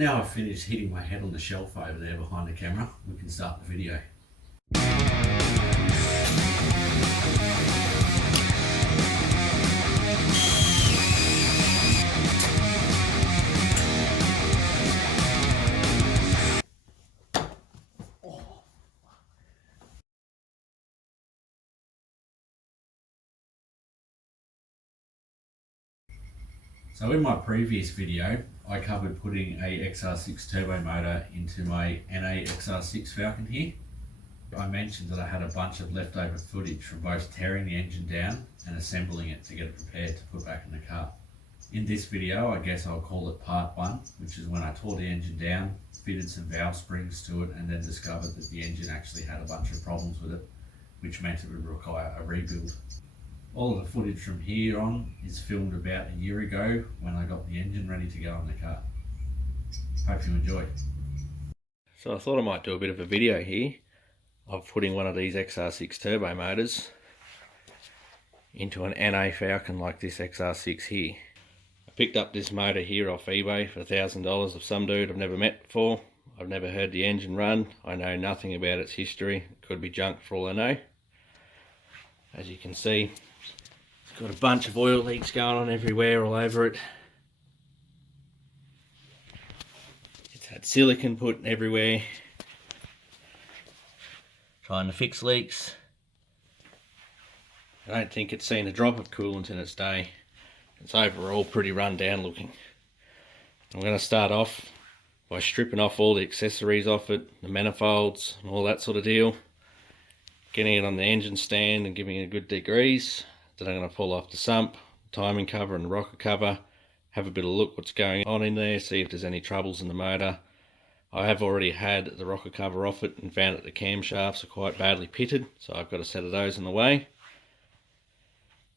Now I've finished hitting my head on the shelf over there behind the camera, we can start the video. So in my previous video, I covered putting a XR6 turbo motor into my NA XR6 Falcon here. I mentioned that I had a bunch of leftover footage from both tearing the engine down and assembling it to get it prepared to put back in the car. In this video, I guess I'll call it part 1, which is when I tore the engine down, fitted some valve springs to it, and then discovered that the engine actually had a bunch of problems with it, which meant it would require a rebuild. All of the footage from here on is filmed about a year ago when I got the engine ready to go on the car. Hope you enjoy. So I thought I might do a bit of a video here of putting one of these XR6 turbo motors into an NA Falcon like this XR6 here. I picked up this motor here off eBay for $1,000 of some dude I've never met before. I've never heard the engine run. I know nothing about its history. It could be junk for all I know. As you can see, it's got a bunch of oil leaks going on everywhere, all over it. It's had silicone put everywhere, trying to fix leaks. I don't think it's seen a drop of coolant in its day. It's overall pretty run down looking. I'm going to start off by stripping off all the accessories off it, the manifolds and all that sort of deal. Getting it on the engine stand and giving it a good degrease. Then I'm going to pull off the sump, timing cover and the rocker cover. Have a bit of a look what's going on in there, see if there's any troubles in the motor. I have already had the rocker cover off it and found that the camshafts are quite badly pitted, so I've got a set of those in the way.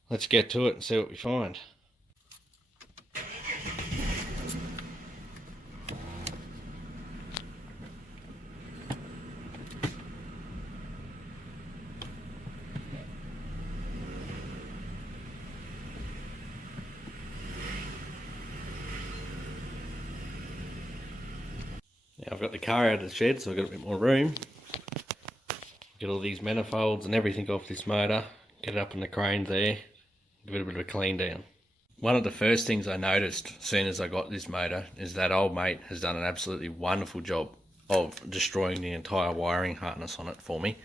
Let's get to it and see what we find. Now I've got the car out of the shed, so I've got a bit more room. Get all these manifolds and everything off this motor, get it up in the crane there, give it a bit of a clean down. One of the first things I noticed as soon as I got this motor is that old mate has done an absolutely wonderful job of destroying the entire wiring harness on it for me.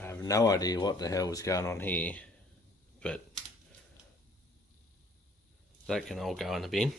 I have no idea what the hell was going on here, but that can all go in the bin.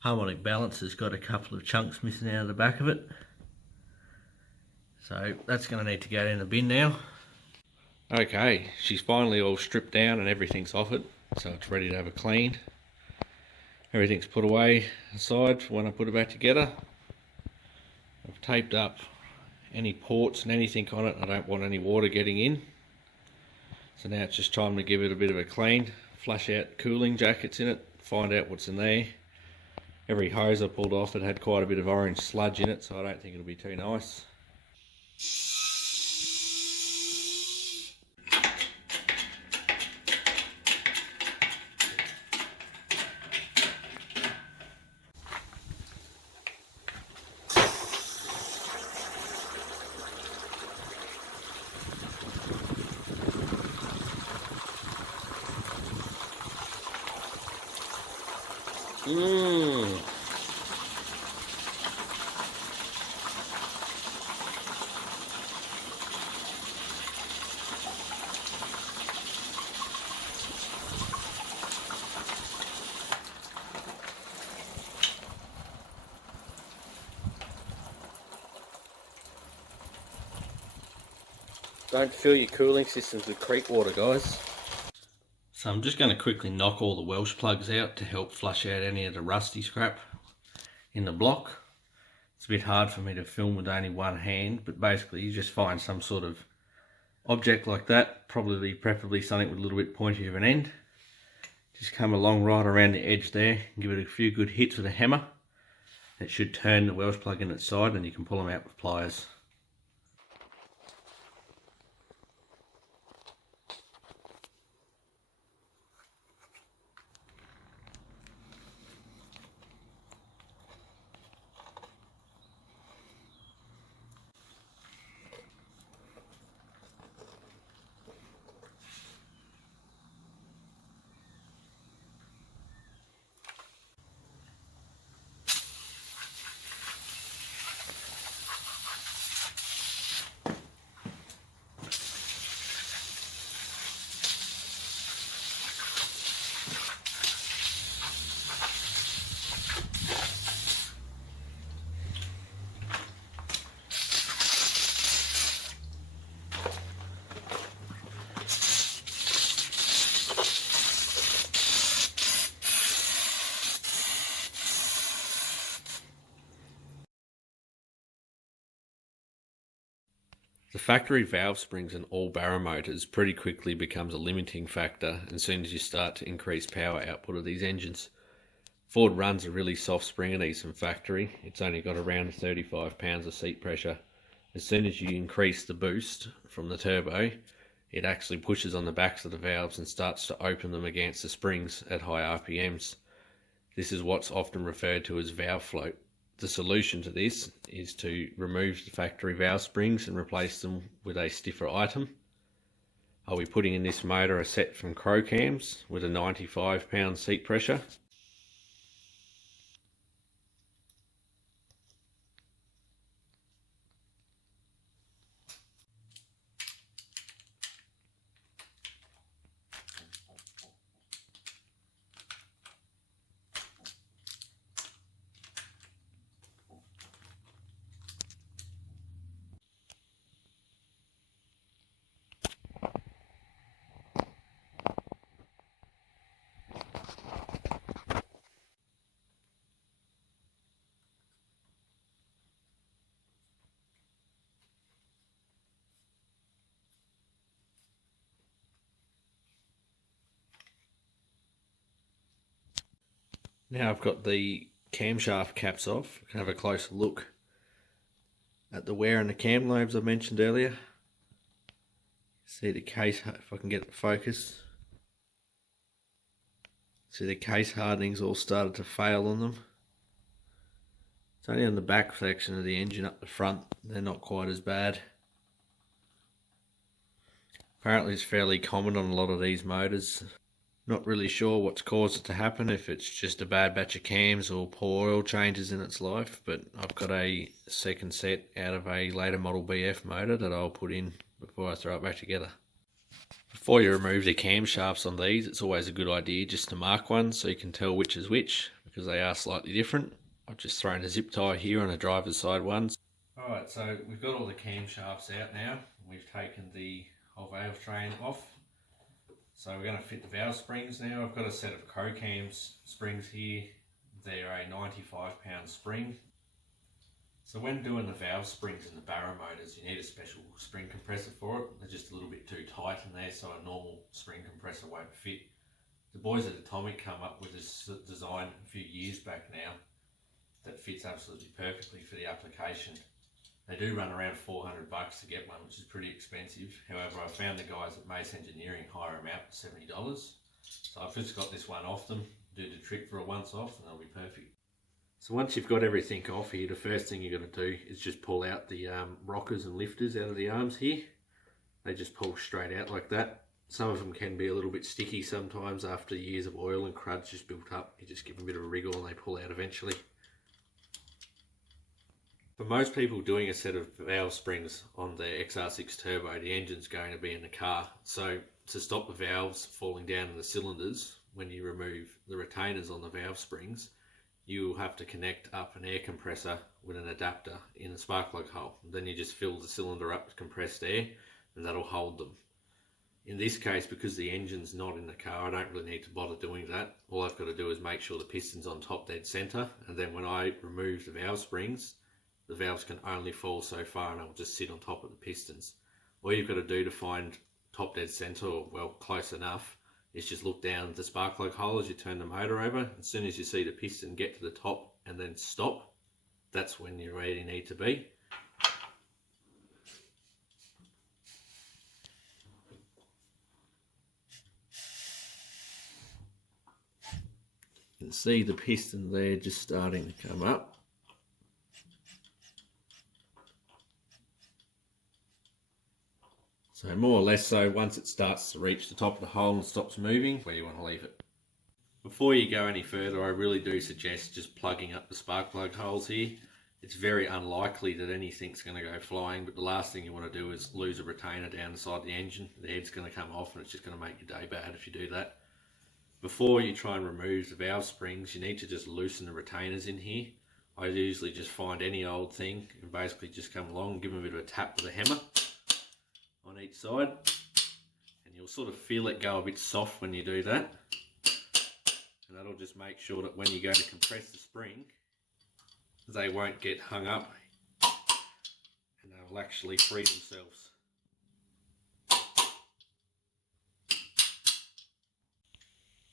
Harmonic balance has got a couple of chunks missing out of the back of it, so that's going to need to go in the bin now. Okay, she's finally all stripped down and everything's off it, so it's ready to have a clean. Everything's put away aside for when I put it back together. I've taped up any ports and anything on it. I don't want any water getting in, so now it's just time to give it a bit of a clean, flush out cooling jackets in it, find out what's in there. Every hose I pulled off, it had quite a bit of orange sludge in it, so I don't think it'll be too nice. Don't fill your cooling systems with creek water, guys. So I'm just going to quickly knock all the Welsh plugs out to help flush out any of the rusty scrap in the block. It's a bit hard for me to film with only one hand, but basically you just find some sort of object like that, preferably something with a little bit pointy of an end. Just come along right around the edge there and give it a few good hits with a hammer. It should turn the Welsh plug in its side and you can pull them out with pliers. The factory valve springs in all Barra motors pretty quickly becomes a limiting factor as soon as you start to increase power output of these engines. Ford runs a really soft spring in these from factory. It's only got around 35 pounds of seat pressure. As soon as you increase the boost from the turbo, it actually pushes on the backs of the valves and starts to open them against the springs at high RPMs. This is what's often referred to as valve float. The solution to this is to remove the factory valve springs and replace them with a stiffer item. I'll be putting in this motor a set from Crow cams with a 95 pound seat pressure. Now I've got the camshaft caps off, I can have a closer look at the wear in the cam lobes I mentioned earlier. See the case, if I can get it to focus. See the case hardening's all started to fail on them. It's only on the back section of the engine. Up the front, they're not quite as bad. Apparently it's fairly common on a lot of these motors. Not really sure what's caused it to happen, if it's just a bad batch of cams or poor oil changes in its life, but I've got a second set out of a later model BF motor that I'll put in before I throw it back together. Before you remove the camshafts on these, it's always a good idea just to mark one so you can tell which is which, because they are slightly different. I've just thrown a zip tie here on the driver's side ones. Alright, so we've got all the camshafts out now. We've taken the whole valve train off. So we're going to fit the valve springs now. I've got a set of Crow cams springs here. They're a 95 pound spring. So when doing the valve springs in the Barra motors, you need a special spring compressor for it. They're just a little bit too tight in there, so a normal spring compressor won't fit. The boys at Atomic come up with this design a few years back now that fits absolutely perfectly for the application. They do run around $400 to get one, which is pretty expensive. However, I found the guys at Mace Engineering hire them out for $70. So I've just got this one off them, do the trick for a once off, and they'll be perfect. So once you've got everything off here, the first thing you're going to do is just pull out the rockers and lifters out of the arms here. They just pull straight out like that. Some of them can be a little bit sticky sometimes after years of oil and crud's just built up. You just give them a bit of a wriggle and they pull out eventually. For most people doing a set of valve springs on their XR6 turbo, the engine's going to be in the car. So to stop the valves falling down in the cylinders, when you remove the retainers on the valve springs, you'll have to connect up an air compressor with an adapter in a spark plug hole. Then you just fill the cylinder up with compressed air and that'll hold them. In this case, because the engine's not in the car, I don't really need to bother doing that. All I've got to do is make sure the piston's on top dead centre, and then when I remove the valve springs, the valves can only fall so far and I'll just sit on top of the pistons. All you've got to do to find top dead centre, or well, close enough, is just look down the spark plug hole as you turn the motor over. As soon as you see the piston get to the top and then stop, that's when you really need to be. You can see the piston there just starting to come up. So more or less so, once it starts to reach the top of the hole and stops moving, where you want to leave it. Before you go any further, I really do suggest just plugging up the spark plug holes here. It's very unlikely that anything's going to go flying, but the last thing you want to do is lose a retainer down the side of the engine. The head's going to come off and it's just going to make your day bad if you do that. Before you try and remove the valve springs, you need to just loosen the retainers in here. I usually just find any old thing and basically just come along and give them a bit of a tap with a hammer on each side, and you'll sort of feel it go a bit soft when you do that, and that'll just make sure that when you go to compress the spring, they won't get hung up and they'll actually free themselves.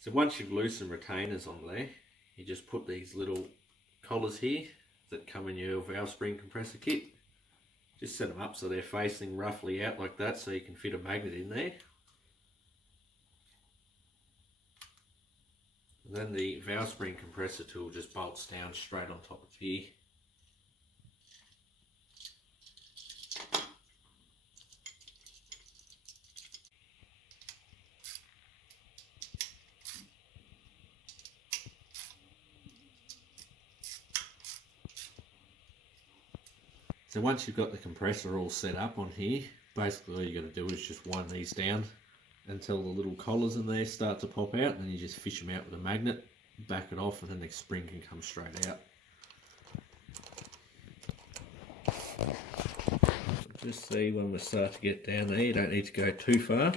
So once you've loosened retainers on there, you just put these little collars here that come in your valve spring compressor kit. Just set them up so they're facing roughly out like that, so you can fit a magnet in there. And then the valve spring compressor tool just bolts down straight on top of here. So once you've got the compressor all set up on here, basically all you got to do is just wind these down until the little collars in there start to pop out, and then you just fish them out with a magnet, back it off, and then the spring can come straight out. So just see when we start to get down there, you don't need to go too far.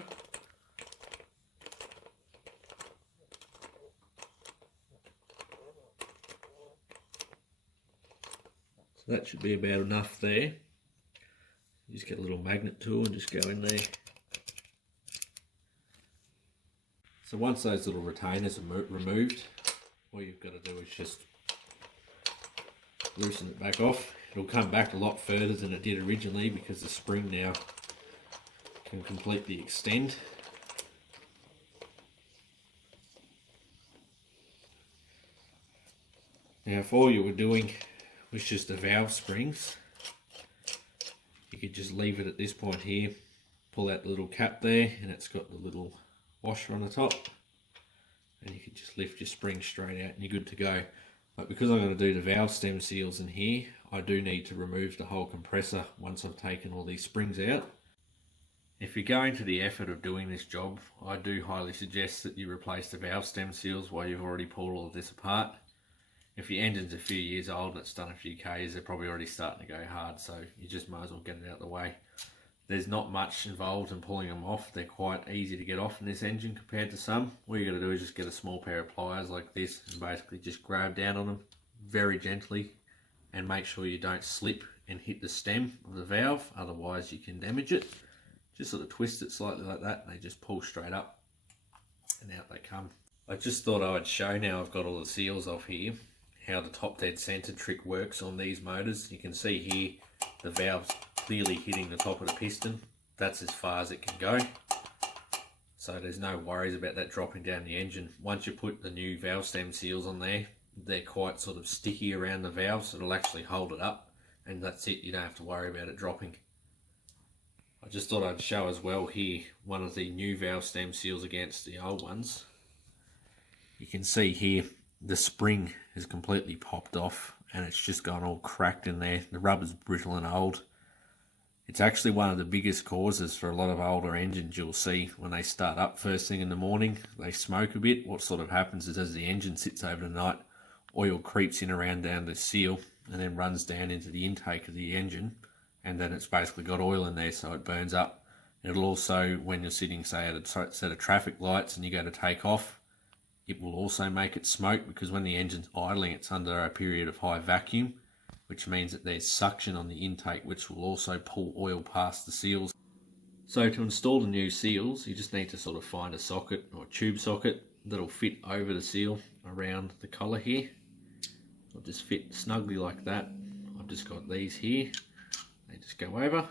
That should be about enough there. You just get a little magnet tool and just go in there. So once those little retainers are removed, all you've got to do is just loosen it back off. It'll come back a lot further than it did originally because the spring now can completely extend. Now if all you were doing was just the valve springs, you could just leave it at this point here, pull out the little cap there, and it's got the little washer on the top, and you could just lift your spring straight out and you're good to go. But because I'm going to do the valve stem seals in here, I do need to remove the whole compressor once I've taken all these springs out. If you're going to the effort of doing this job, I do highly suggest that you replace the valve stem seals while you've already pulled all of this apart. If your engine's a few years old and it's done a few Ks, they're probably already starting to go hard, so you just might as well get it out of the way. There's not much involved in pulling them off. They're quite easy to get off in this engine compared to some. All you got to do is just get a small pair of pliers like this and basically just grab down on them very gently and make sure you don't slip and hit the stem of the valve, otherwise you can damage it. Just sort of twist it slightly like that and they just pull straight up and out they come. I just thought I would show, now I've got all the seals off here, how the top dead center trick works on these motors. You can see here the valve's clearly hitting the top of the piston. That's as far as it can go. So there's no worries about that dropping down the engine. Once you put the new valve stem seals on there, they're quite sort of sticky around the valve, so it'll actually hold it up, and that's it. You don't have to worry about it dropping. I just thought I'd show as well here one of the new valve stem seals against the old ones. You can see here the spring has completely popped off and it's just gone all cracked in there. The rubber's brittle and old. It's actually one of the biggest causes for a lot of older engines. You'll see when they start up first thing in the morning, they smoke a bit. What sort of happens is as the engine sits over the night, oil creeps in around down the seal and then runs down into the intake of the engine, and then it's basically got oil in there, so it burns up. It'll also, when you're sitting, say, at a set of traffic lights and you go to take off, it will also make it smoke, because when the engine's idling, it's under a period of high vacuum, which means that there's suction on the intake, which will also pull oil past the seals. So to install the new seals, you just need to sort of find a socket or a tube socket that'll fit over the seal around the collar here. It'll just fit snugly like that. I've just got these here. They just go over.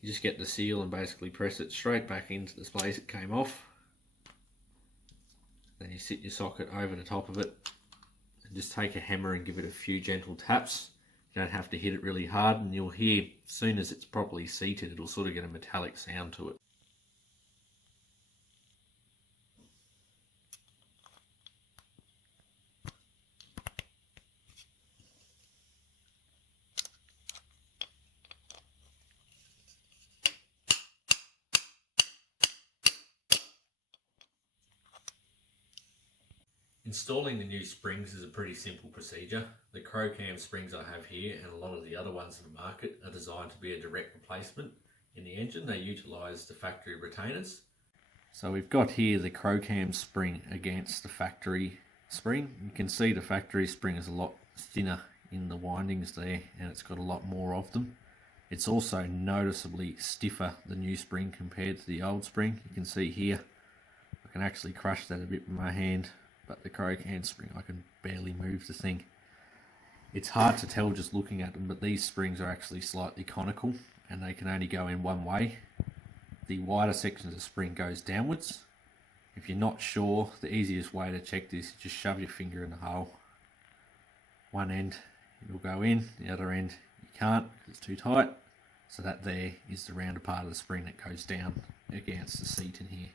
You just get the seal and basically press it straight back into the place it came off. Then you sit your socket over the top of it and just take a hammer and give it a few gentle taps. You don't have to hit it really hard, and you'll hear, as soon as it's properly seated, it'll sort of get a metallic sound to it. Installing the new springs is a pretty simple procedure. The Crocam springs I have here and a lot of the other ones in the market are designed to be a direct replacement. In the engine they utilise the factory retainers. So we've got here the Crocam spring against the factory spring. You can see the factory spring is a lot thinner in the windings there, and it's got a lot more of them. It's also noticeably stiffer, the new spring, compared to the old spring. You can see here, I can actually crush that a bit with my hand. But the Crocam spring, I can barely move the thing. It's hard to tell just looking at them, but these springs are actually slightly conical and they can only go in one way. The wider section of the spring goes downwards. If you're not sure, the easiest way to check this is just shove your finger in the hole. One end it'll go in, the other end you can't because it's too tight. So that there is the rounder part of the spring that goes down against the seat in here.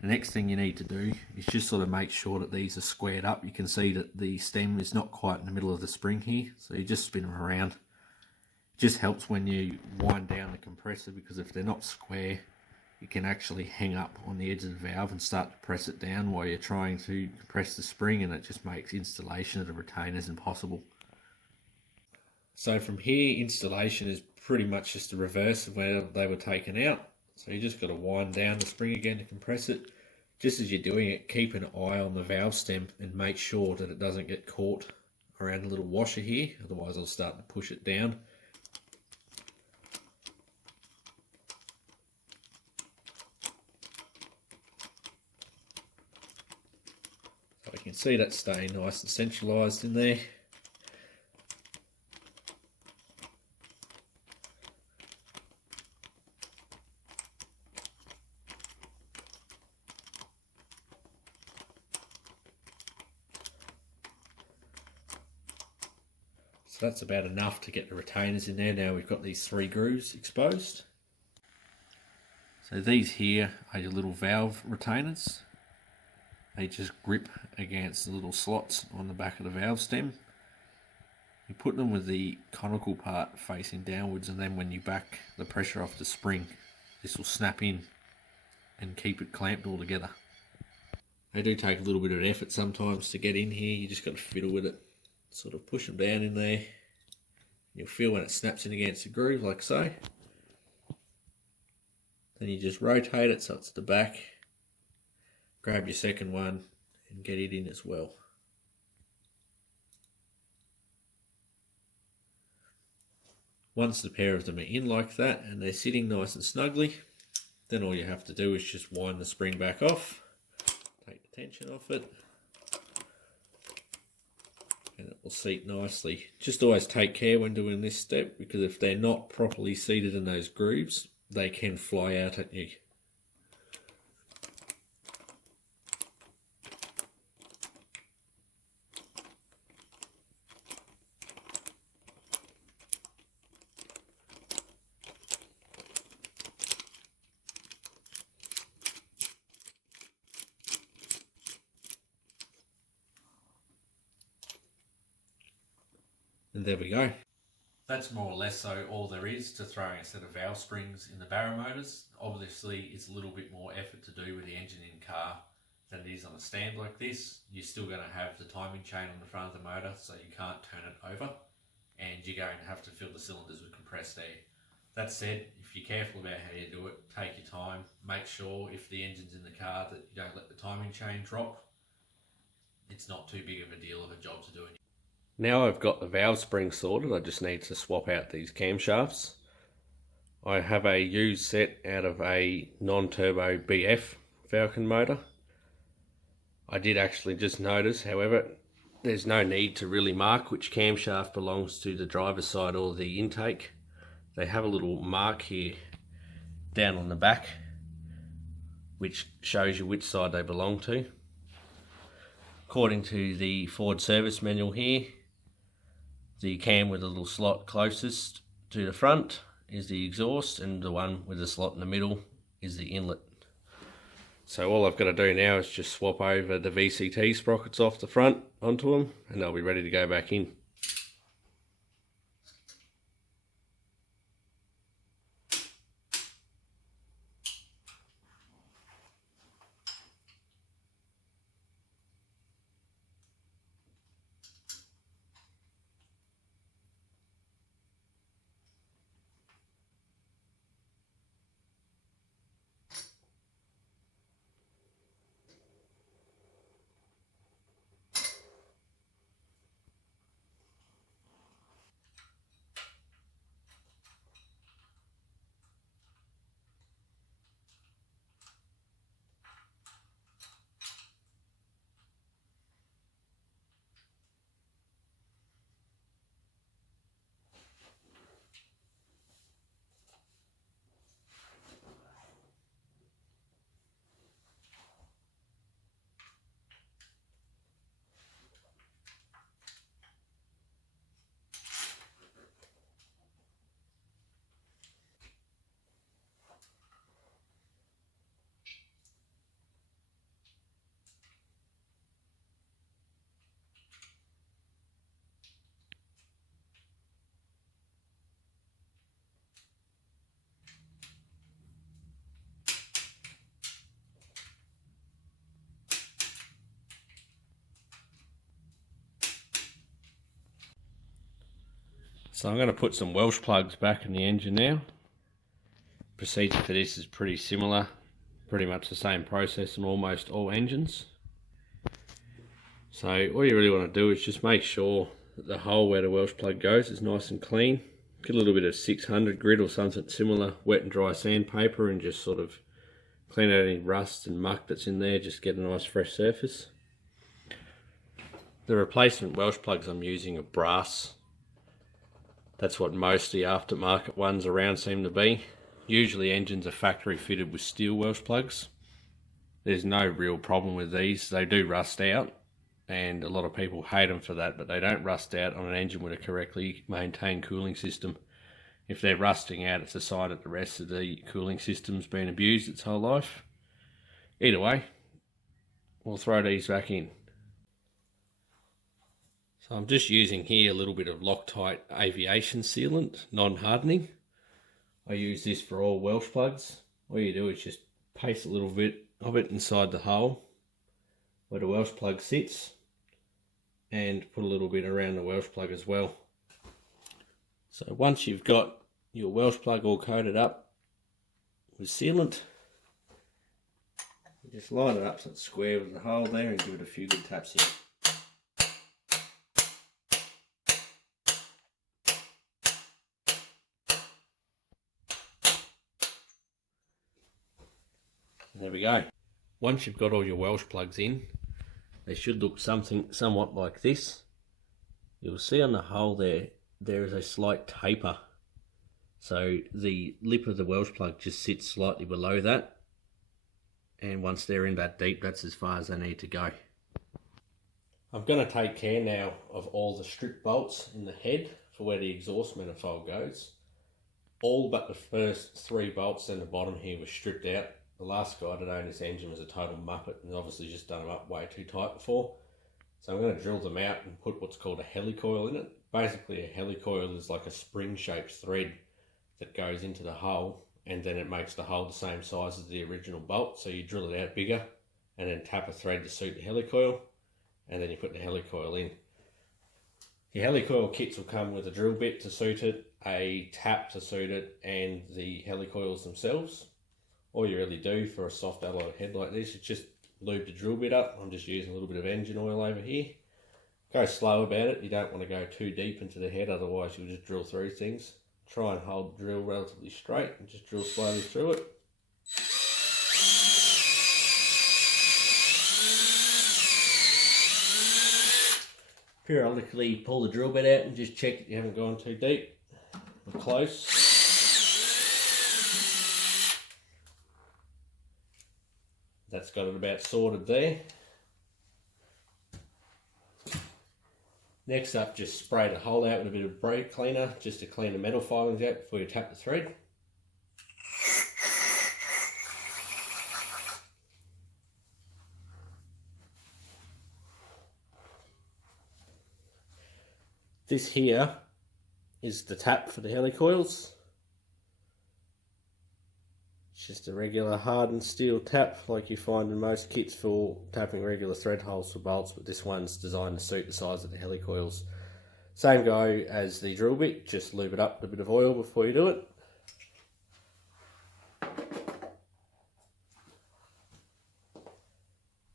The next thing you need to do is just sort of make sure that these are squared up. You can see that the stem is not quite in the middle of the spring here, so you just spin them around. It just helps when you wind down the compressor, because if they're not square, you can actually hang up on the edge of the valve and start to press it down while you're trying to compress the spring, and it just makes installation of the retainers impossible. So from here, installation is pretty much just the reverse of where they were taken out. So you just got to wind down the spring again to compress it. Just as you're doing it, keep an eye on the valve stem and make sure that it doesn't get caught around a little washer here, otherwise I'll start to push it down. So you can see that staying nice and centralised in there. So that's about enough to get the retainers in there. Now we've got these 3 grooves exposed. So these here are your little valve retainers. They just grip against the little slots on the back of the valve stem. You put them with the conical part facing downwards, and then when you back the pressure off the spring, this will snap in and keep it clamped all together. They do take a little bit of effort sometimes to get in here. You just got to fiddle with it. Sort of push them down in there. You'll feel when it snaps in against the groove, like so. Then you just rotate it so it's at the back. Grab your second one and get it in as well. Once the pair of them are in like that and they're sitting nice and snugly, then all you have to do is just wind the spring back off, take the tension off it, and it will seat nicely. Just always take care when doing this step, because if they're not properly seated in those grooves, they can fly out at you. And there we go. That's more or less so all there is to throwing a set of valve springs in the Barra motors. Obviously it's a little bit more effort to do with the engine in car than it is on a stand like this. You're still going to have the timing chain on the front of the motor, so you can't turn it over, and you're going to have to fill the cylinders with compressed air. That said, if you're careful about how you do it, take your time, make sure if the engine's in the car that you don't let the timing chain drop. It's not too big of a deal of a job to do. Now I've got the valve spring sorted, I just need to swap out these camshafts. I have a used set out of a non-turbo BF Falcon motor. I did actually just notice, however, there's no need to really mark which camshaft belongs to the driver's side or the intake. They have a little mark here down on the back which shows you which side they belong to. According to the Ford service manual here, the cam with a little slot closest to the front is the exhaust, and the one with the slot in the middle is the inlet. So all I've got to do now is just swap over the VCT sprockets off the front onto them, and they'll be ready to go back in. So I'm going to put some Welsh plugs back in the engine now. Procedure for this is pretty similar, pretty much the same process in almost all engines. So all you really want to do is just make sure that the hole where the Welsh plug goes is nice and clean. Get a little bit of 600 grit or something similar, wet and dry sandpaper, and just sort of clean out any rust and muck that's in there, just get a nice fresh surface. The replacement Welsh plugs I'm using are brass. That's what most of the aftermarket ones around seem to be. Usually engines are factory fitted with steel Welsh plugs. There's no real problem with these. They do rust out, and a lot of people hate them for that, but they don't rust out on an engine with a correctly maintained cooling system. If they're rusting out, it's a sign that the rest of the cooling system's been abused its whole life. Either way, we'll throw these back in. So I'm just using here a little bit of Loctite aviation sealant, non-hardening. I use this for all Welsh plugs. All you do is just paste a little bit of it inside the hole where the Welsh plug sits, and put a little bit around the Welsh plug as well. So once you've got your Welsh plug all coated up with sealant, you just line it up so it's square with the hole there and give it a few good taps here. There we go. Once you've got all your Welsh plugs in, they should look somewhat like this. You'll see on the hole there is a slight taper. So the lip of the Welsh plug just sits slightly below that. And once they're in that deep, that's as far as they need to go. I'm going to take care now of all the strip bolts in the head for where the exhaust manifold goes. All but the first 3 bolts and the bottom here were stripped out. The last guy that owned this engine was a total muppet and obviously just done them up way too tight before. So I'm going to drill them out and put what's called a helicoil in it. Basically a helicoil is like a spring-shaped thread that goes into the hole, and then it makes the hole the same size as the original bolt. So you drill it out bigger and then tap a thread to suit the helicoil, and then you put the helicoil in. The helicoil kits will come with a drill bit to suit it, a tap to suit it, and the helicoils themselves. All you really do for a soft alloy head like this is just lube the drill bit up. I'm just using a little bit of engine oil over here. Go slow about it. You don't want to go too deep into the head, otherwise you'll just drill through things. Try and hold the drill relatively straight and just drill slowly through it. Periodically pull the drill bit out and just check that you haven't gone too deep or close. That's got it about sorted there. Next up, just spray the hole out with a bit of brake cleaner just to clean the metal filings out before you tap the thread. This here is the tap for the helicoils. It's just a regular hardened steel tap like you find in most kits for tapping regular thread holes for bolts, but this one's designed to suit the size of the helicoils. Same go as the drill bit, just lube it up with a bit of oil before you do it.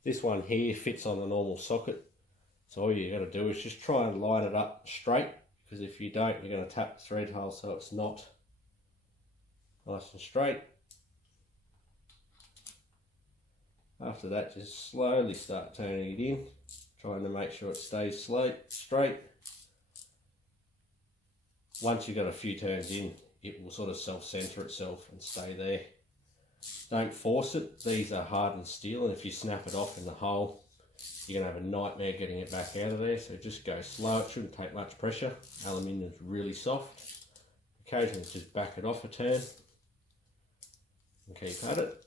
This one here fits on the normal socket. So all you got to do is just try and line it up straight, because if you don't, you're going to tap the thread hole so it's not nice and straight. After that, just slowly start turning it in, trying to make sure it stays straight. Once you've got a few turns in, it will sort of self-center itself and stay there. Don't force it. These are hardened steel, and if you snap it off in the hole, you're going to have a nightmare getting it back out of there. So just go slow. It shouldn't take much pressure. Aluminium is really soft. Occasionally just back it off a turn and keep at it.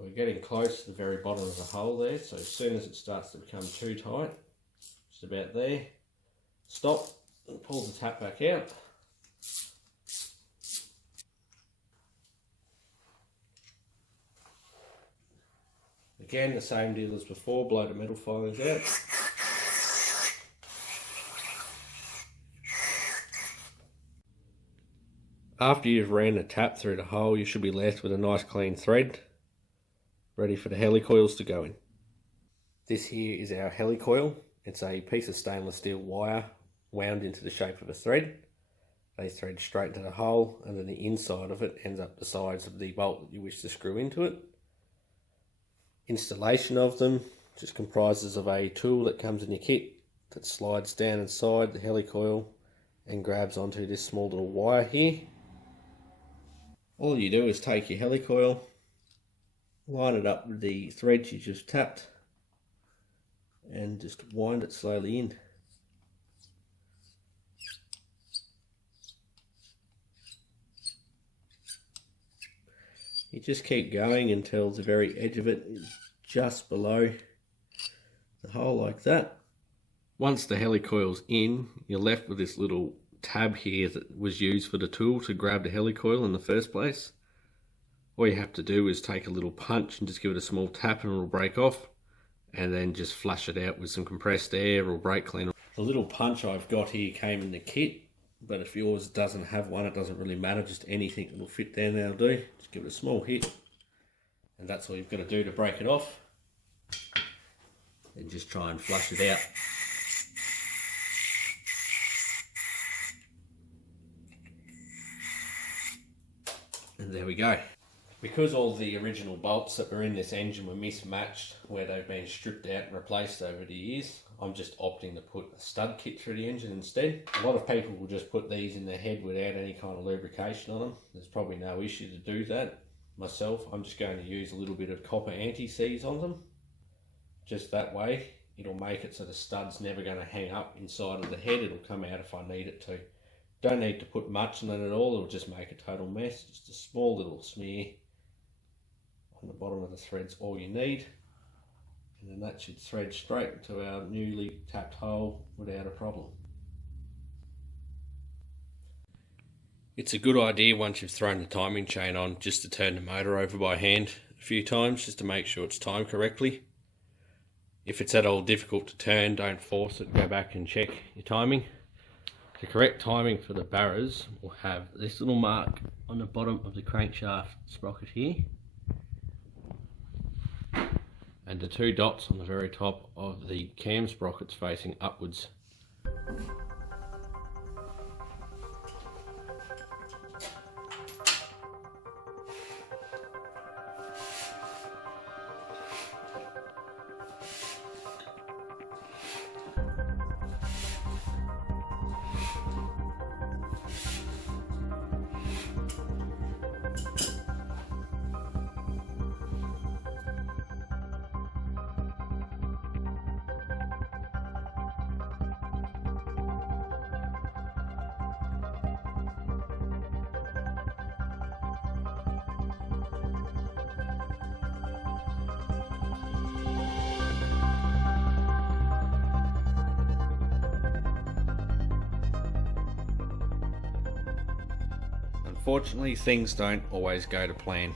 We're getting close to the very bottom of the hole there, so as soon as it starts to become too tight, just about there, stop and pull the tap back out. Again, the same deal as before, blow the metal filings out. After you've ran the tap through the hole, you should be left with a nice clean thread, ready for the helicoils to go in. This here is our helicoil. It's a piece of stainless steel wire wound into the shape of a thread. They thread straight into the hole, and then the inside of it ends up the sides of the bolt that you wish to screw into it. Installation of them just comprises of a tool that comes in your kit that slides down inside the helicoil and grabs onto this small little wire here. All you do is take your helicoil, line it up with the threads you just tapped, and just wind it slowly in. You just keep going until the very edge of it is just below the hole like that. Once the helicoil's in, you're left with this little tab here that was used for the tool to grab the helicoil in the first place. All you have to do is take a little punch and just give it a small tap and it'll break off, and then just flush it out with some compressed air or brake cleaner. The little punch I've got here came in the kit, but if yours doesn't have one, it doesn't really matter. Just anything that will fit down there will do. Just give it a small hit, and that's all you've got to do to break it off. And just try and flush it out. And there we go. Because all the original bolts that were in this engine were mismatched, where they've been stripped out and replaced over the years, I'm just opting to put a stud kit through the engine instead. A lot of people will just put these in their head without any kind of lubrication on them. There's probably no issue to do that. Myself, I'm just going to use a little bit of copper anti-seize on them. just that way. It'll make it so the stud's never going to hang up inside of the head. It'll come out if I need it to. Don't need to put much on it at all. It'll just make a total mess. Just a small little smear on the bottom of the thread's all you need. And then that should thread straight into our newly tapped hole without a problem. It's a good idea once you've thrown the timing chain on just to turn the motor over by hand a few times just to make sure it's timed correctly. If it's at all difficult to turn, don't force it, go back and check your timing. The correct timing for the Barras will have this little mark on the bottom of the crankshaft sprocket here, and the 2 dots on the very top of the cam sprockets facing upwards. Unfortunately, things don't always go to plan.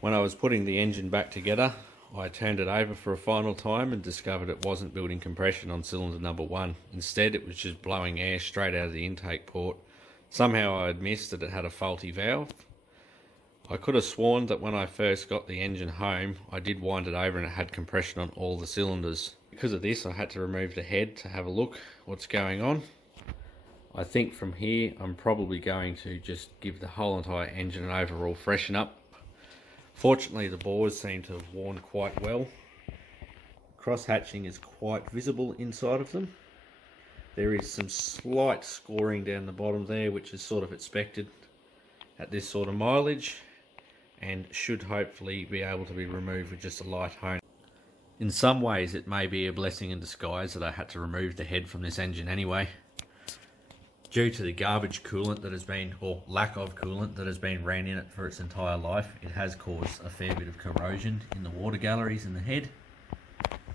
When I was putting the engine back together, I turned it over for a final time and discovered it wasn't building compression on cylinder number 1. Instead, it was just blowing air straight out of the intake port. Somehow I had missed that it had a faulty valve. I could have sworn that when I first got the engine home, I did wind it over and it had compression on all the cylinders. Because of this, I had to remove the head to have a look what's going on. I think from here I'm probably going to just give the whole entire engine an overall freshen up. Fortunately, the bores seem to have worn quite well. Cross hatching is quite visible inside of them. There is some slight scoring down the bottom there, which is sort of expected at this sort of mileage, and should hopefully be able to be removed with just a light hone. In some ways it may be a blessing in disguise that I had to remove the head from this engine anyway. Due to the garbage coolant that has been, or lack of coolant that has been ran in it for its entire life, it has caused a fair bit of corrosion in the water galleries in the head.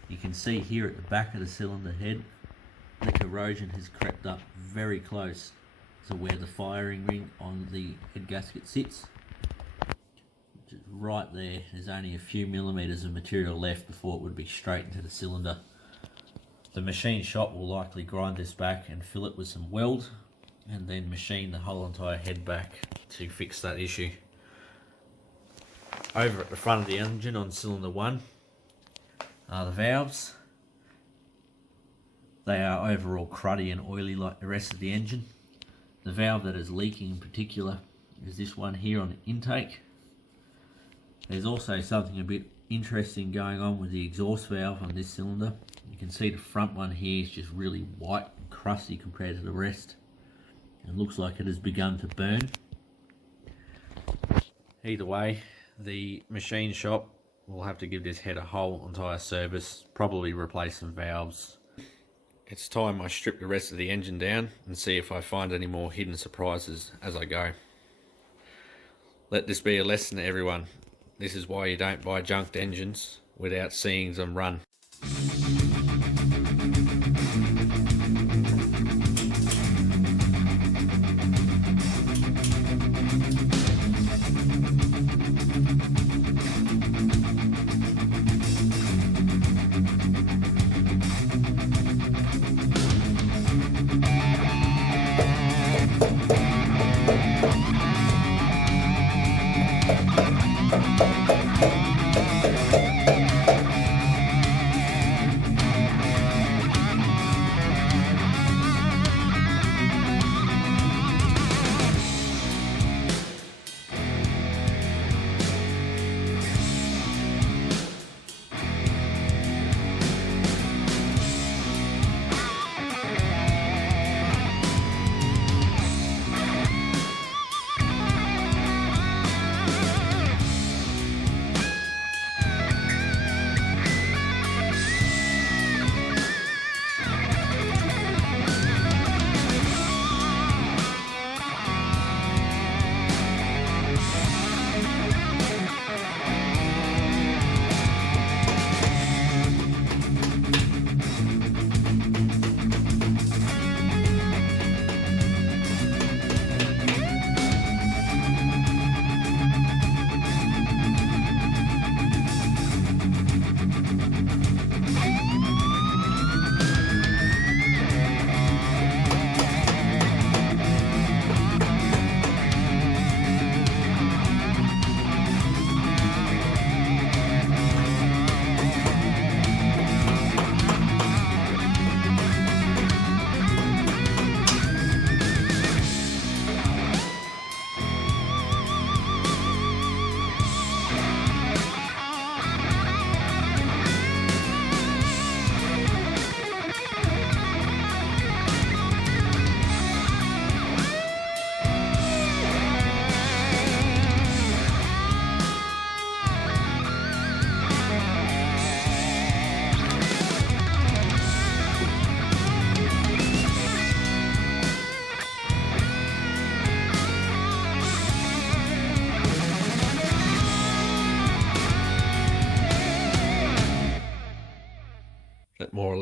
You can see here at the back of the cylinder head, the corrosion has crept up very close to where the firing ring on the head gasket sits. Which is right there. There's only a few millimeters of material left before it would be straight into the cylinder. The machine shop will likely grind this back and fill it with some weld, and then machine the whole entire head back to fix that issue. Over at the front of the engine on cylinder 1 are the valves. They are overall cruddy and oily like the rest of the engine. The valve that is leaking in particular is this one here on the intake. There's also something a bit interesting going on with the exhaust valve on this cylinder. You can see the front one here is just really white and crusty compared to the rest. It looks like it has begun to burn. Either way, the machine shop will have to give this head a whole entire service, probably replace some valves. It's time I strip the rest of the engine down and see if I find any more hidden surprises as I go. Let this be a lesson to everyone. This is why you don't buy junked engines without seeing them run.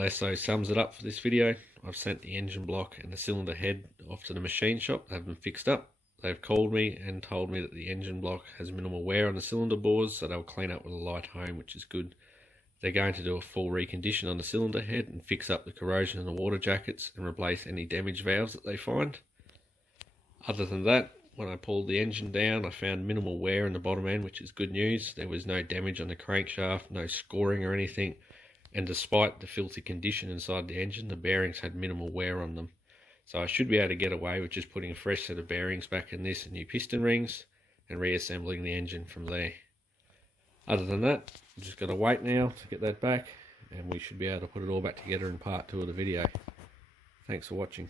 less so sums it up for this video. I've sent the engine block and the cylinder head off to the machine shop to have them fixed up. They've called me and told me that the engine block has minimal wear on the cylinder bores, so they'll clean up with a light home, which is good. They're going to do a full recondition on the cylinder head and fix up the corrosion in the water jackets and replace any damaged valves that they find. Other than that, when I pulled the engine down, I found minimal wear in the bottom end, which is good news. There was no damage on the crankshaft, no scoring or anything, and despite the filthy condition inside the engine, the bearings had minimal wear on them. So I should be able to get away with just putting a fresh set of bearings back in this and new piston rings and reassembling the engine from there. Other than that, I'm just got to wait now to get that back, and we should be able to put it all back together in part 2 of the video. Thanks for watching.